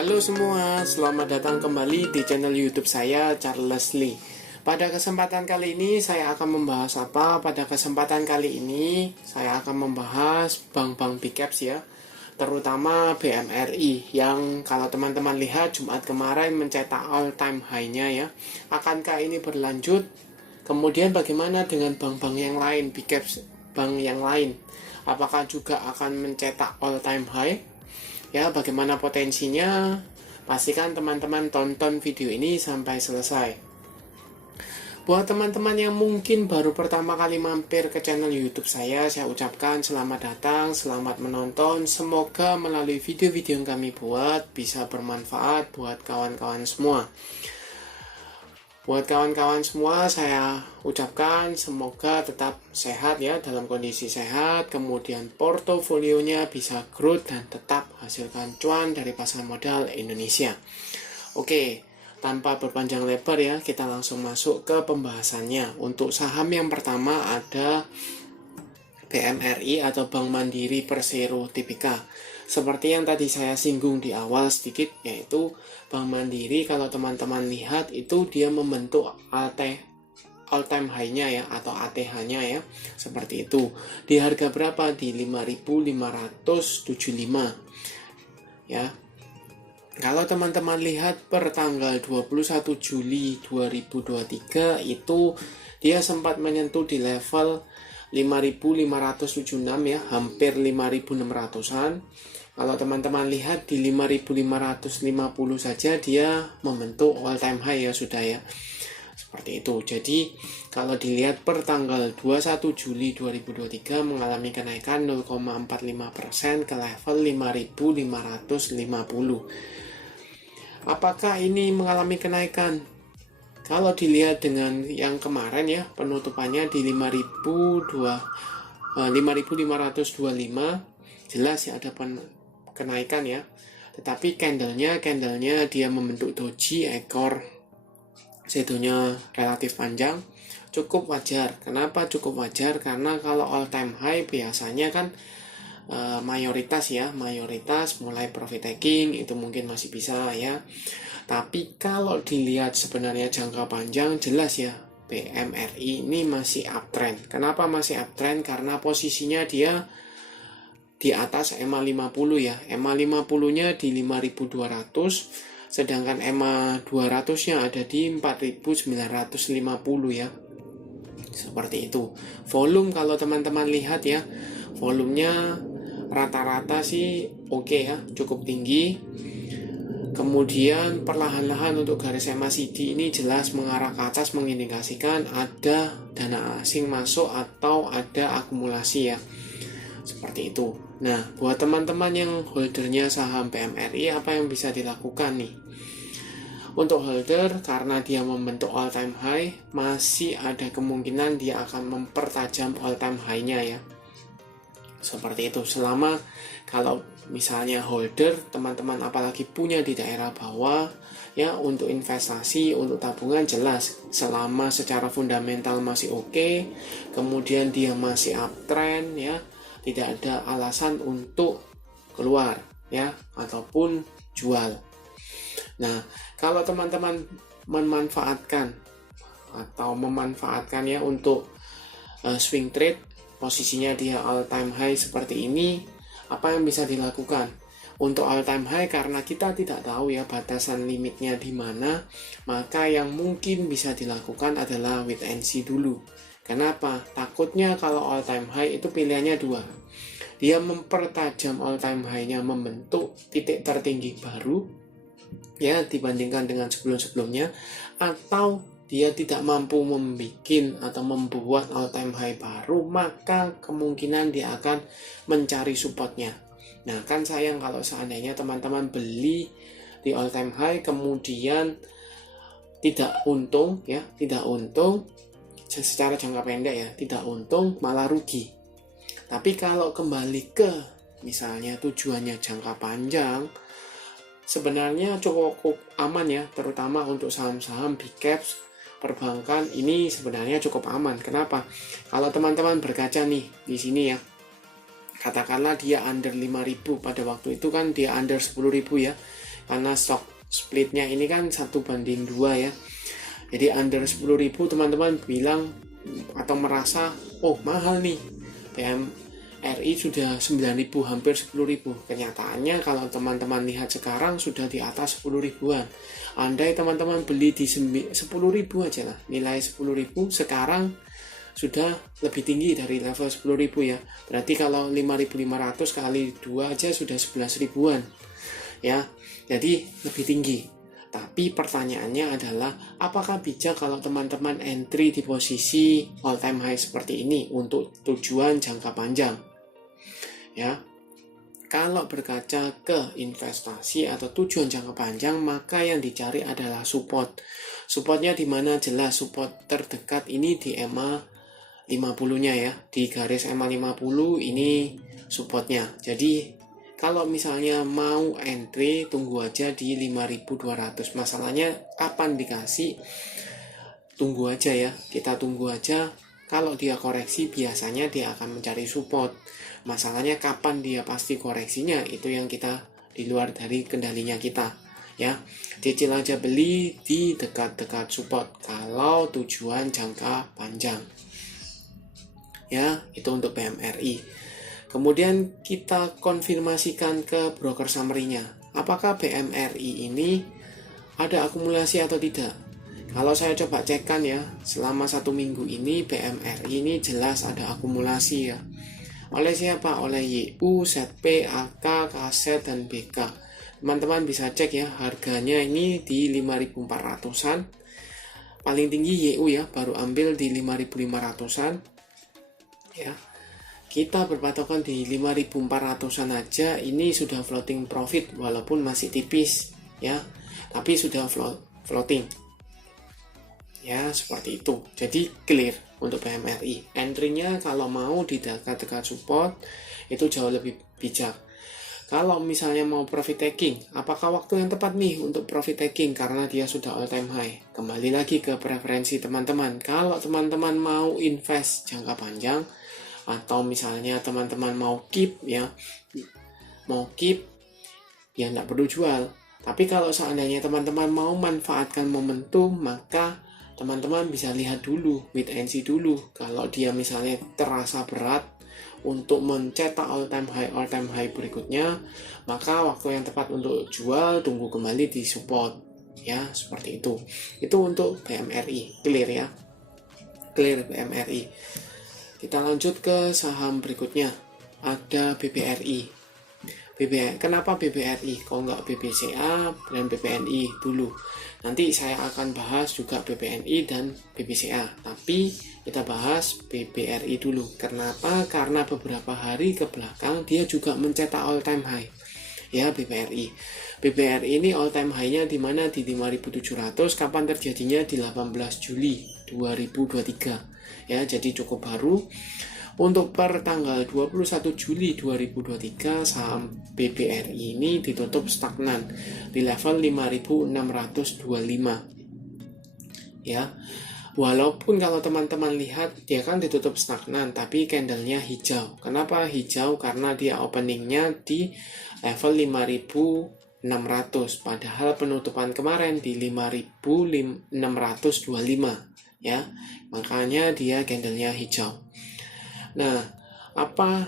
Halo semua, selamat datang kembali di channel YouTube saya, Charles Lee. Pada kesempatan kali ini saya akan membahas apa? Pada kesempatan kali ini saya akan membahas bank-bank big caps ya, terutama BMRI yang kalau teman-teman lihat Jumat kemarin mencetak all time high-nya ya. Akankah ini berlanjut? Kemudian bagaimana dengan bank-bank yang lain, big caps bank yang lain? Apakah juga akan mencetak all time high? Ya, bagaimana potensinya? Pastikan teman-teman tonton video ini sampai selesai. Buat teman-teman yang mungkin baru pertama kali mampir ke channel YouTube saya ucapkan selamat datang, selamat menonton. Semoga melalui video-video yang kami buat bisa bermanfaat buat kawan-kawan semua. Buat kawan-kawan semua, saya ucapkan semoga tetap sehat ya, dalam kondisi sehat, kemudian portofolionya bisa growth dan tetap hasilkan cuan dari pasar modal Indonesia. Oke, tanpa berpanjang lebar ya, kita langsung masuk ke pembahasannya. Untuk saham yang pertama ada BMRI atau Bank Mandiri Persero Tbk. Seperti yang tadi saya singgung di awal sedikit, yaitu Bank Mandiri kalau teman-teman lihat itu dia membentuk all time high-nya ya, atau ATH-nya ya, seperti itu. Di harga berapa? Di 5.575 ya. Kalau teman-teman lihat per tanggal 21 Juli 2023 itu dia sempat menyentuh di level 5.576 ya, hampir 5.600-an. Kalau teman-teman lihat di 5.550 saja dia membentuk all time high ya sudah ya. Seperti itu. Jadi kalau dilihat per tanggal 21 Juli 2023 mengalami kenaikan 0,45% ke level 5.550. Apakah ini mengalami kenaikan? Kalau dilihat dengan yang kemarin ya, penutupannya di 5.525, jelas ya ada kenaikan ya. Tetapi candlenya dia membentuk doji, ekor shadownya relatif panjang, cukup wajar. Kenapa cukup wajar? Karena kalau all time high biasanya kan mayoritas mulai profit taking itu mungkin masih bisa ya. Tapi kalau dilihat sebenarnya jangka panjang jelas ya BMRI ini masih uptrend. Kenapa masih uptrend? Karena posisinya dia di atas EMA 50 ya. EMA 50-nya di 5.200, sedangkan EMA 200-nya ada di 4.950 ya. Seperti itu. Volume kalau teman-teman lihat ya, volumenya rata-rata sih oke ya, cukup tinggi. Kemudian perlahan-lahan untuk garis MACD ini jelas mengarah ke atas, mengindikasikan ada dana asing masuk atau ada akumulasi ya. Seperti itu. Nah, buat teman-teman yang holdernya saham BMRI, apa yang bisa dilakukan nih? Untuk holder, karena dia membentuk all time high, masih ada kemungkinan dia akan mempertajam all time high-nya ya. Seperti itu. Selama kalau misalnya holder, teman-teman apalagi punya di daerah bawah ya, untuk investasi, untuk tabungan jelas selama secara fundamental masih oke, kemudian dia masih uptrend ya, tidak ada alasan untuk keluar ya ataupun jual. Nah, kalau teman-teman memanfaatkan ya untuk swing trade, posisinya dia all time high seperti ini, apa yang bisa dilakukan? Untuk all time high, karena kita tidak tahu ya batasan limitnya di mana, maka yang mungkin bisa dilakukan adalah wait and see dulu. Kenapa? Takutnya kalau all time high itu pilihannya dua. Dia mempertajam all time high-nya, membentuk titik tertinggi baru ya dibandingkan dengan sebelum-sebelumnya, atau dia tidak mampu membuat all time high baru, maka kemungkinan dia akan mencari supportnya. Nah, kan sayang kalau seandainya teman-teman beli di all time high kemudian tidak untung secara jangka pendek ya, tidak untung malah rugi. Tapi kalau kembali ke misalnya tujuannya jangka panjang, sebenarnya cukup aman ya, terutama untuk saham-saham big caps perbankan ini sebenarnya cukup aman. Kenapa? Kalau teman-teman berkaca nih di sini ya, katakanlah dia under 5.000, pada waktu itu kan dia under 10.000 ya. karena stock splitnya ini kan 1:2 ya. Jadi under 10.000 teman-teman bilang atau merasa oh mahal nih, BMRI sudah 9.000, hampir 10.000. Kenyataannya kalau teman-teman lihat sekarang sudah di atas 10 ribuan. Andai teman-teman beli di 10.000 aja lah, nilai 10.000, sekarang sudah lebih tinggi dari level 10.000 ya. Berarti kalau 5.500 kali 2 aja sudah 11 ribuan ya. Jadi lebih tinggi. Tapi pertanyaannya adalah apakah bijak kalau teman-teman entry di posisi all time high seperti ini untuk tujuan jangka panjang ya. Kalau berkaca ke investasi atau tujuan jangka panjang, maka yang dicari adalah support. Supportnya di mana? Jelas support terdekat ini di EMA 50-nya ya. Di garis EMA 50 ini supportnya. Jadi kalau misalnya mau entry, tunggu aja di 5.200. Masalahnya kapan dikasih? Tunggu aja ya. Kita tunggu aja. Kalau dia koreksi, biasanya dia akan mencari support. Masalahnya kapan dia pasti koreksinya, itu yang kita di luar dari kendalinya kita ya. Cicil aja beli di dekat-dekat support kalau tujuan jangka panjang ya. Itu untuk BMRI. Kemudian kita konfirmasikan ke broker summary-nya. Apakah BMRI ini ada akumulasi atau tidak? Kalau saya coba cekkan ya, selama 1 minggu ini BMRI ini jelas ada akumulasi ya. Oleh siapa? Oleh YU, ZP, AK, KZ, dan BK. Teman-teman bisa cek ya, harganya ini di 5.400-an. Paling tinggi YU ya, baru ambil di 5.500-an ya. Kita berpatokan di 5.400-an aja, ini sudah floating profit walaupun masih tipis ya, tapi sudah floating ya, seperti itu. Jadi clear untuk BMRI. Entry-nya kalau mau di dekat-dekat support itu jauh lebih bijak. Kalau misalnya mau profit taking, apakah waktu yang tepat nih untuk profit taking karena dia sudah all time high? Kembali lagi ke preferensi teman-teman. Kalau teman-teman mau invest jangka panjang, atau misalnya teman-teman mau keep ya, nggak perlu jual. Tapi kalau seandainya teman-teman mau manfaatkan momentum, maka teman-teman bisa lihat dulu, wait and see dulu. Kalau dia misalnya terasa berat untuk mencetak all time high berikutnya, maka waktu yang tepat untuk jual, tunggu kembali di support ya, seperti itu. Itu untuk BMRI, clear ya, clear BMRI. Kita lanjut ke saham berikutnya, ada BBRI. Kenapa BBRI? Kok nggak BBCA dan BBNI dulu? Nanti saya akan bahas juga BBNI dan BBCA, tapi kita bahas BBRI dulu. Kenapa? Karena beberapa hari ke belakang dia juga mencetak all time high ya. BBRI ini all time high-nya di mana? Di 5.700. Kapan terjadinya? Di 18 Juli 2023 ya, jadi cukup baru. Untuk per tanggal 21 Juli 2023 saham BBRI ini ditutup stagnan di level 5.625 ya. Walaupun kalau teman-teman lihat dia kan ditutup stagnan, tapi candlenya hijau. Kenapa hijau? Karena dia openingnya di level 5.600, padahal penutupan kemarin di 5.625 ya. Makanya dia candlenya hijau. Nah, apa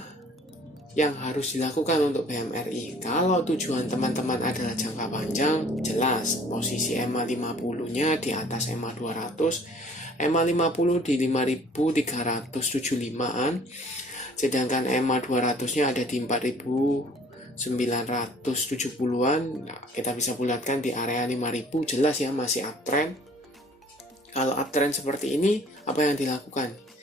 yang harus dilakukan untuk BMRI? Kalau tujuan teman-teman adalah jangka panjang, jelas posisi EMA 50-nya di atas EMA 200, EMA 50 di 5.375-an, sedangkan EMA 200-nya ada di 4.970-an. Nah, kita bisa bulatkan di area 5.000, jelas ya masih uptrend. Kalau uptrend seperti ini, apa yang dilakukan?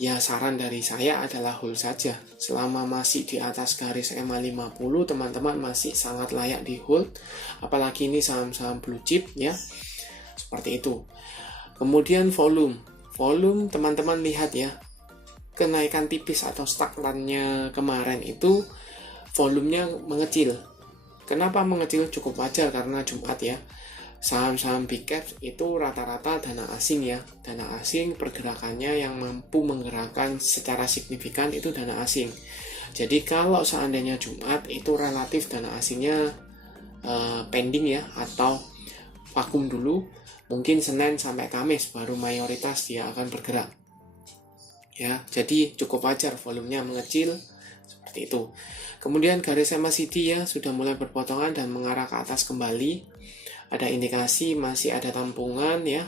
Ya, saran dari saya adalah hold saja. Selama masih di atas garis EMA 50, teman-teman masih sangat layak di hold. Apalagi ini saham-saham blue chip ya. Seperti itu. Kemudian volume. Volume teman-teman lihat ya. Kenaikan tipis atau stagnannya kemarin itu volumenya mengecil. Kenapa mengecil? Cukup wajar karena Jumat ya. Saham-saham big caps itu rata-rata dana asing ya. Dana asing pergerakannya yang mampu menggerakkan secara signifikan itu dana asing. Jadi kalau seandainya Jumat itu relatif dana asingnya pending ya, atau vakum dulu. Mungkin Senin sampai Kamis baru mayoritas dia akan bergerak. Ya, jadi cukup wajar volumenya mengecil seperti itu. Kemudian garis MACD ya sudah mulai berpotongan dan mengarah ke atas kembali. Ada indikasi masih ada tampungan ya.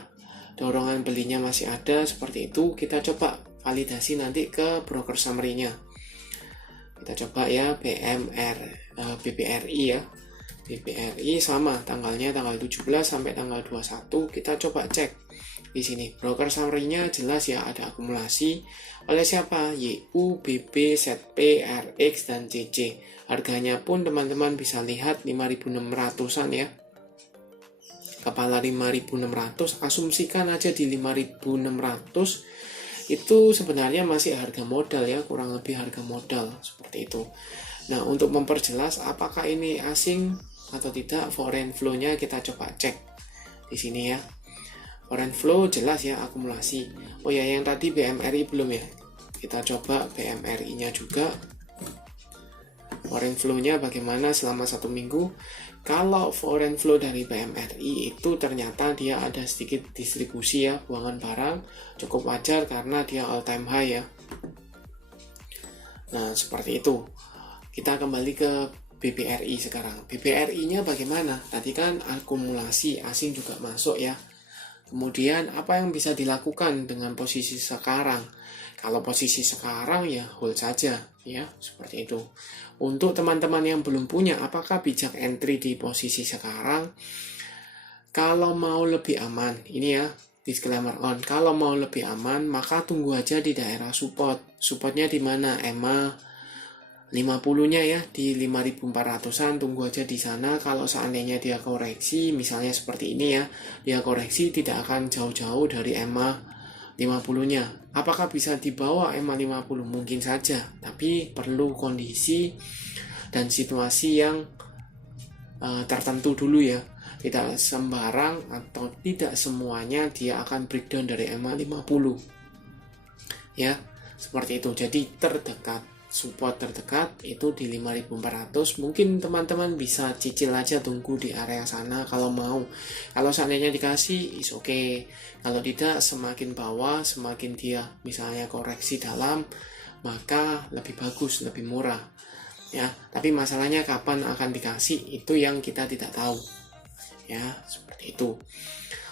Dorongan belinya masih ada seperti itu. Kita coba validasi nanti ke broker summary-nya. Kita coba ya BBRI ya. BBRI sama tanggalnya tanggal 17 sampai tanggal 21. Kita coba cek. Di sini broker summary-nya jelas ya, ada akumulasi oleh siapa? YU, BB, ZP, RX, dan CC. Harganya pun teman-teman bisa lihat 5.600-an ya. Kepala 5.600, asumsikan aja di 5.600 itu sebenarnya masih harga modal ya, kurang lebih harga modal seperti itu. Nah, untuk memperjelas apakah ini asing atau tidak, foreign flow-nya kita coba cek di sini ya. Foreign flow jelas ya, akumulasi. Oh ya, yang tadi BMRI belum ya. Kita coba BMRI-nya juga. Foreign flow-nya bagaimana selama 1 minggu. Kalau foreign flow dari BMRI itu ternyata dia ada sedikit distribusi ya, buangan barang. Cukup wajar karena dia all time high ya. Nah, seperti itu. Kita kembali ke BBRI sekarang. BBRI-nya bagaimana? Tadi kan akumulasi, asing juga masuk ya. Kemudian apa yang bisa dilakukan dengan posisi sekarang? Kalau posisi sekarang ya hold saja ya, seperti itu. Untuk teman-teman yang belum punya, apakah bijak entry di posisi sekarang? Kalau mau lebih aman, ini ya disclaimer on. Kalau mau lebih aman, maka tunggu aja di daerah support. Supportnya di mana? EMA 50-nya ya di 5.400-an, tunggu aja di sana. Kalau seandainya dia koreksi, misalnya seperti ini ya, dia koreksi tidak akan jauh-jauh dari EMA 50-nya. Apakah bisa dibawa EMA 50? Mungkin saja, tapi perlu kondisi dan situasi yang tertentu dulu ya. Tidak sembarang atau tidak semuanya dia akan breakdown dari EMA 50. Ya, seperti itu. Jadi terdekat, support terdekat itu di 5.400. Mungkin teman-teman bisa cicil aja, tunggu di area sana kalau mau. Kalau seandainya dikasih is okay. Kalau tidak, semakin bawah semakin dia misalnya koreksi dalam, maka lebih bagus, lebih murah ya. Tapi masalahnya kapan akan dikasih itu yang kita tidak tahu ya, seperti itu.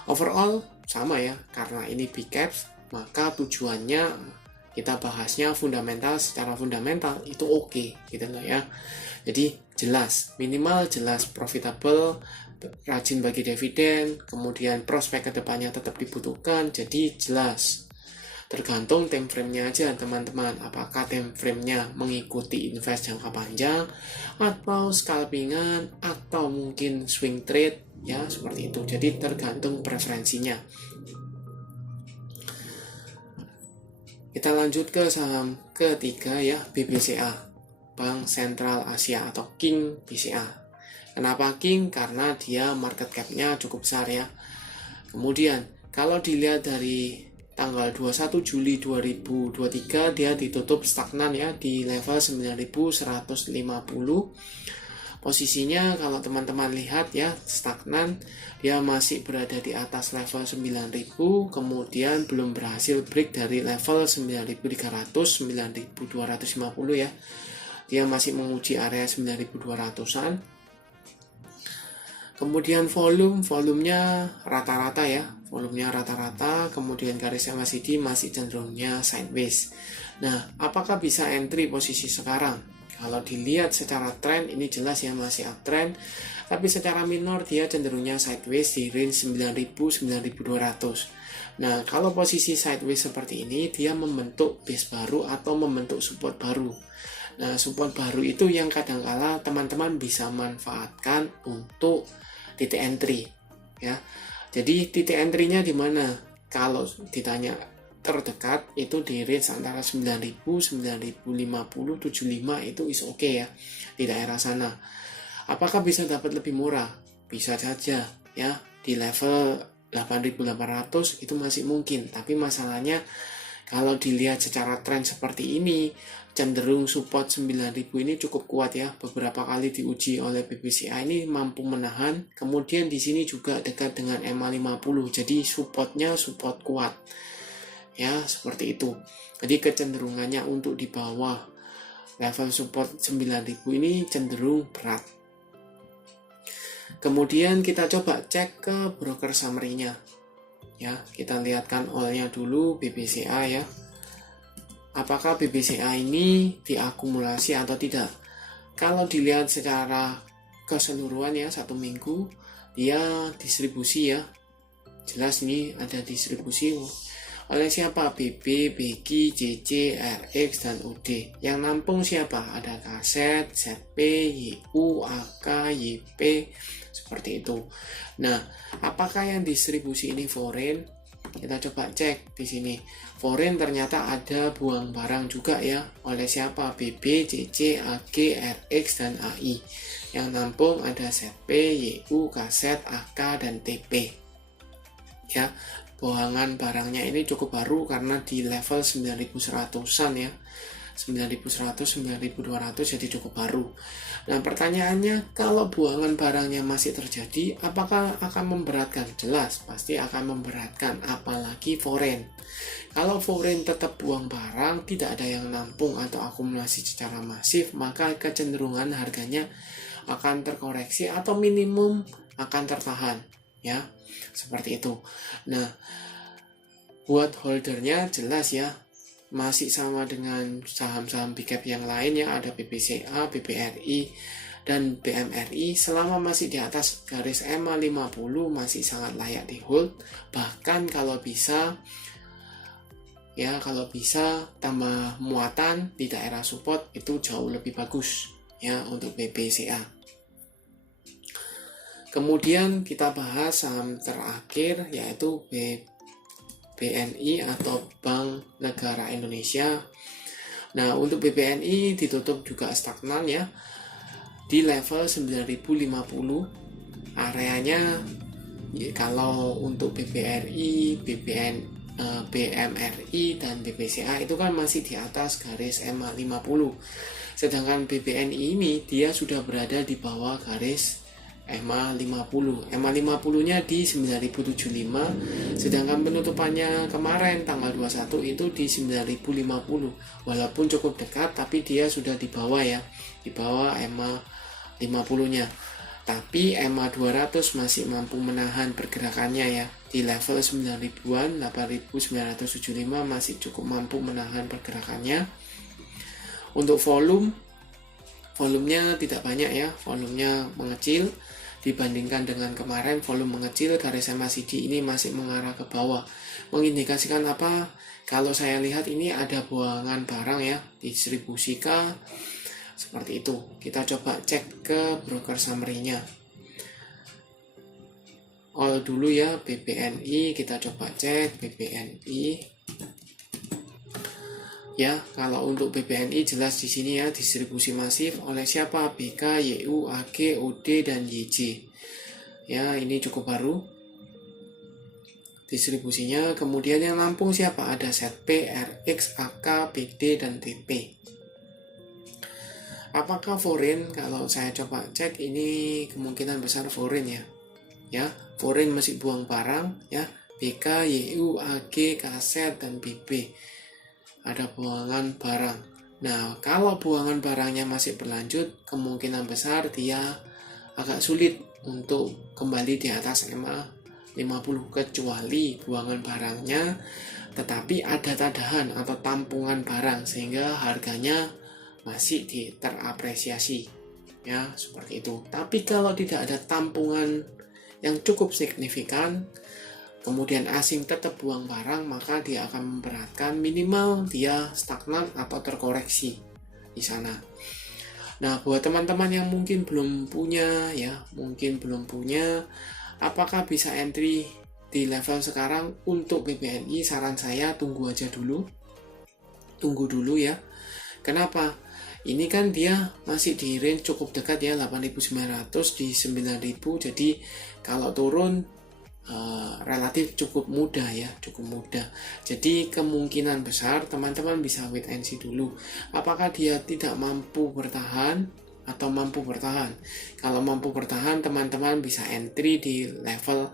Overall sama ya, karena ini big caps maka tujuannya kita bahasnya fundamental. Secara fundamental itu oke, gitu loh ya. Jadi jelas, minimal jelas profitable, rajin bagi dividen, kemudian prospek kedepannya tetap dibutuhkan. Jadi jelas. Tergantung time frame-nya aja teman-teman. Apakah time frame-nya mengikuti invest jangka panjang, atau scalpingan, atau mungkin swing trade ya, seperti itu. Jadi tergantung preferensinya. Kita lanjut ke saham ketiga ya, BBCA, Bank Sentral Asia atau King BCA. Kenapa King? Karena dia market cap-nya cukup besar ya. Kemudian kalau dilihat dari tanggal 21 Juli 2023 dia ditutup stagnan ya di level 9.150. Posisinya kalau teman-teman lihat ya, stagnan, dia masih berada di atas level 9.000, kemudian belum berhasil break dari level 9.300, 9.250 ya. Dia masih menguji area 9.200-an. Kemudian volumenya rata-rata ya, volumenya rata-rata, kemudian garis MACD masih cenderungnya sideways. Nah, apakah bisa entry posisi sekarang? Kalau dilihat secara tren ini jelas ya masih uptrend, tapi secara minor dia cenderungnya sideways di range 9.000-9.200. Nah, kalau posisi sideways seperti ini dia membentuk base baru atau membentuk support baru. Nah, support baru itu yang kadangkala teman-teman bisa manfaatkan untuk titik entry ya. Jadi titik entry-nya di mana? Kalau ditanya terdekat itu di range antara 9.000, 9.050, 75 itu is okay ya, di daerah sana. Apakah bisa dapat lebih murah? Bisa saja ya, di level 8.800 itu masih mungkin. Tapi masalahnya kalau dilihat secara tren seperti ini, cenderung support 9000 ini cukup kuat ya. Beberapa kali diuji oleh BBCA ini mampu menahan. Kemudian di sini juga dekat dengan EMA 50. Jadi supportnya support kuat. Ya, seperti itu. Jadi kecenderungannya untuk di bawah level support 9000 ini cenderung berat. Kemudian kita coba cek ke broker summary-nya. Ya, kita lihatkan all-nya dulu BBCA ya. Apakah BBCA ini diakumulasi atau tidak? Kalau dilihat secara keseluruhan ya, 1 minggu dia distribusi ya. Jelas ini ada distribusi oleh siapa? BB, BG, JC, RX, dan UD. Yang nampung siapa? Ada kaset, ZP, YU, AK, YP, seperti itu. Nah, apakah yang distribusi ini foreign? Kita coba cek di sini. Foreign ternyata ada buang barang juga ya. Oleh siapa? BB, JC, AG, RX, dan AI. Yang nampung ada ZP, YU, kaset, AK, dan TP. Ya, buangan barangnya ini cukup baru karena di level 9100-an ya. 9100, 9200 jadi cukup baru. Nah, pertanyaannya, kalau buangan barangnya masih terjadi, apakah akan memberatkan? Jelas, pasti akan memberatkan, apalagi foreign. Kalau foreign tetap buang barang, tidak ada yang nampung atau akumulasi secara masif, maka kecenderungan harganya akan terkoreksi atau minimum akan tertahan, ya. Seperti itu. Nah, buat holdernya jelas ya, masih sama dengan saham-saham big cap yang lain ya, ada BBCA, BBRI, dan BMRI. Selama masih di atas garis EMA 50 masih sangat layak di hold. Bahkan kalau bisa tambah muatan di daerah support itu jauh lebih bagus ya untuk BBCA. Kemudian kita bahas saham terakhir yaitu BNI atau Bank Negara Indonesia. Nah, untuk BBNI ditutup juga stagnan ya di level 9050. Areanya kalau untuk BBRI, BMRI dan BBCA itu kan masih di atas garis EMA 50. Sedangkan BBNI ini dia sudah berada di bawah garis EMA 50. EMA 50-nya di 9075, sedangkan penutupannya kemarin tanggal 21 itu di 9050. Walaupun cukup dekat, tapi dia sudah di bawah ya, di bawah EMA 50-nya. Tapi EMA 200 masih mampu menahan pergerakannya ya. Di level 9000-an, 8975 masih cukup mampu menahan pergerakannya. Untuk volumenya tidak banyak ya, volumenya mengecil. Dibandingkan dengan kemarin, volume mengecil, garis MACD ini masih mengarah ke bawah. Mengindikasikan apa? Kalau saya lihat ini ada buangan barang ya, distribusi kah? Seperti itu. Kita coba cek ke broker summary-nya. All dulu ya, BBNI, kita coba cek BBNI. Ya, kalau untuk BBNI jelas di sini ya, distribusi masif oleh siapa? BK, YU, AG, OD, dan YJ. Ya, ini cukup baru distribusinya. Kemudian yang nampung siapa? Ada ZP, RX, AK, PD, dan TP. Apakah foreign? Kalau saya coba cek ini kemungkinan besar foreign ya. Ya, foreign masih buang barang ya. BK, YU, AG, kaset, dan BB. Ada buangan barang. Nah, kalau buangan barangnya masih berlanjut, kemungkinan besar dia agak sulit untuk kembali di atas EMA 50, kecuali buangan barangnya tetapi ada tadahan atau tampungan barang sehingga harganya masih terapresiasi ya, seperti itu. Tapi kalau tidak ada tampungan yang cukup signifikan, kemudian asing tetap buang barang, maka dia akan memberatkan, minimal dia stagnan atau terkoreksi di sana. Nah, buat teman-teman yang mungkin belum punya apakah bisa entry di level sekarang? Untuk BBNI saran saya tunggu dulu ya. Kenapa? Ini kan dia masih di range cukup dekat ya, 8.900 di 9.000. Jadi kalau turun relatif cukup mudah ya, cukup mudah. Jadi kemungkinan besar teman-teman bisa wait and see dulu. Apakah dia tidak mampu bertahan atau mampu bertahan? Kalau mampu bertahan, teman-teman bisa entry di level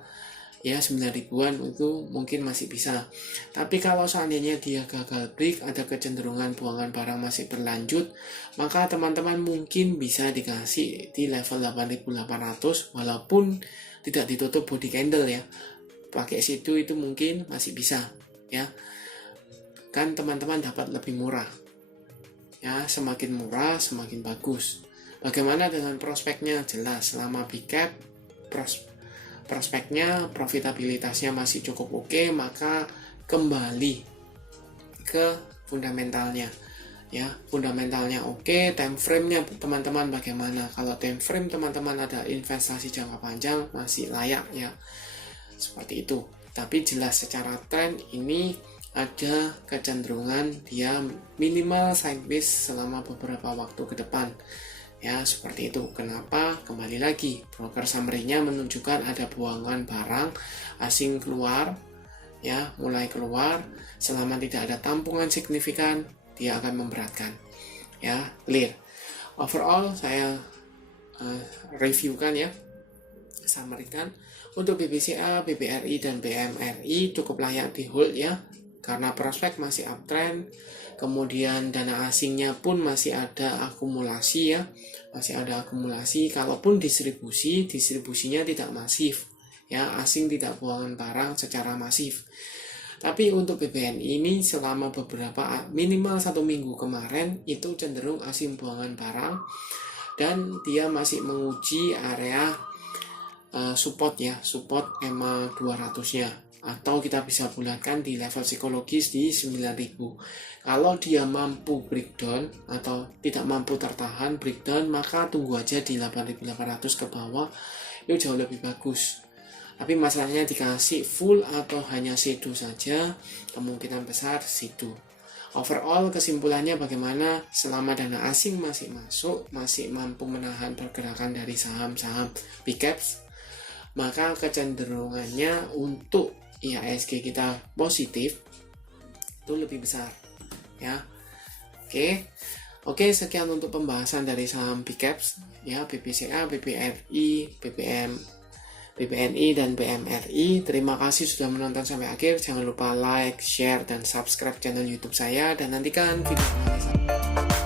ya 9.000-an, itu mungkin masih bisa. Tapi kalau seandainya dia gagal break, ada kecenderungan buangan barang masih berlanjut, maka teman-teman mungkin bisa dikasih di level 8.800 walaupun tidak ditutup body candle ya. Pakai situ itu mungkin masih bisa ya. Kan teman-teman dapat lebih murah. Ya, semakin murah semakin bagus. Bagaimana dengan prospeknya? Jelas, selama big cap prospeknya, profitabilitasnya masih cukup oke, maka kembali ke fundamentalnya. Ya, fundamentalnya oke, time frame-nya teman-teman bagaimana? Kalau time frame teman-teman ada investasi jangka panjang masih layak ya. Seperti itu. Tapi jelas secara tren ini ada kecenderungan dia minimal sideways selama beberapa waktu ke depan. Ya, seperti itu. Kenapa? Kembali lagi, broker summary-nya menunjukkan ada buangan barang asing keluar, ya, mulai keluar. Selama tidak ada tampungan signifikan, dia akan memberatkan. Ya, clear. Overall saya reviewkan ya, summary-kan. Untuk BBCA, BBRI dan BMRI cukup layak di hold ya, karena prospek masih uptrend. Kemudian dana asingnya pun masih ada akumulasi ya, masih ada akumulasi. Kalaupun distribusinya tidak masif ya, asing tidak buangan barang secara masif. Tapi untuk BBNI ini selama beberapa minimal 1 minggu kemarin itu cenderung asing buangan barang, dan dia masih menguji area support ya, support EMA 200-nya, atau kita bisa bulatkan di level psikologis di 9.000. Kalau dia mampu breakdown atau tidak mampu tertahan breakdown, maka tunggu aja di 8.800 ke bawah, itu jauh lebih bagus. Tapi masalahnya dikasih full atau hanya shadow saja, kemungkinan besar shadow. Overall kesimpulannya bagaimana? Selama dana asing masih masuk, masih mampu menahan pergerakan dari saham-saham big caps, maka kecenderungannya untuk IHSG kita positif itu lebih besar ya. Oke, sekian untuk pembahasan dari saham big caps ya, BBCA, BBRI, BBNI dan BMRI. Terima kasih sudah menonton sampai akhir. Jangan lupa like, share, dan subscribe channel YouTube saya, dan nantikan video selanjutnya.